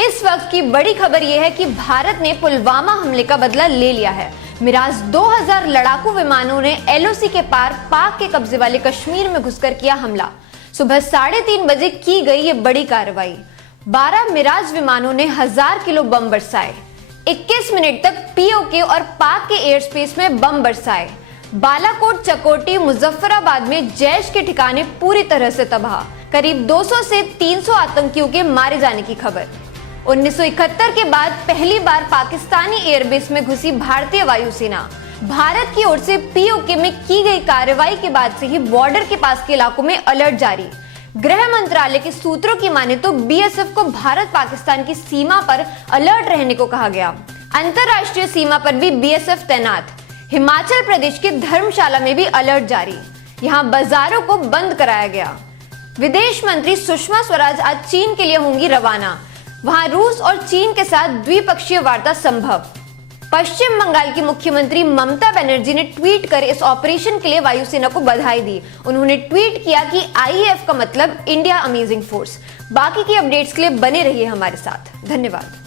इस वक्त की बड़ी खबर यह है कि भारत ने पुलवामा हमले का बदला ले लिया है। मिराज 2000 लड़ाकू विमानों ने एलओसी के पार पाक के कब्जे वाले कश्मीर में घुसकर किया हमला। सुबह 3:30 बजे की गई ये बड़ी कार्रवाई। 12 मिराज विमानों ने 1000 किलो बम बरसाए। 21 मिनट तक पीओके और पाक के एयर स्पेस में बम बरसाए। बालाकोट, चकोटी, मुजफ्फराबाद में जैश के ठिकाने पूरी तरह से तबाह। करीब 200 से 300 आतंकियों के मारे जाने की खबर। 1971 के बाद पहली बार पाकिस्तानी एयरबेस में घुसी भारतीय वायुसेना। भारत की ओर से पीओके में की गई कार्रवाई के बाद से ही बॉर्डर के पास के इलाकों में अलर्ट जारी। गृह मंत्रालय के सूत्रों की माने तो बीएसएफ को भारत पाकिस्तान की सीमा पर अलर्ट रहने को कहा गया। अंतरराष्ट्रीय सीमा पर भी बीएसएफ तैनात। हिमाचल प्रदेश के धर्मशाला में भी अलर्ट जारी। यहाँ बाजारों को बंद कराया गया। विदेश मंत्री सुषमा स्वराज आज चीन के लिए होंगी रवाना। वहां रूस और चीन के साथ द्विपक्षीय वार्ता संभव। पश्चिम बंगाल की मुख्यमंत्री ममता बनर्जी ने ट्वीट कर इस ऑपरेशन के लिए वायुसेना को बधाई दी। उन्होंने ट्वीट किया कि आईएएफ का मतलब इंडिया अमेजिंग फोर्स। बाकी की अपडेट्स के लिए बने रहिए हमारे साथ। धन्यवाद।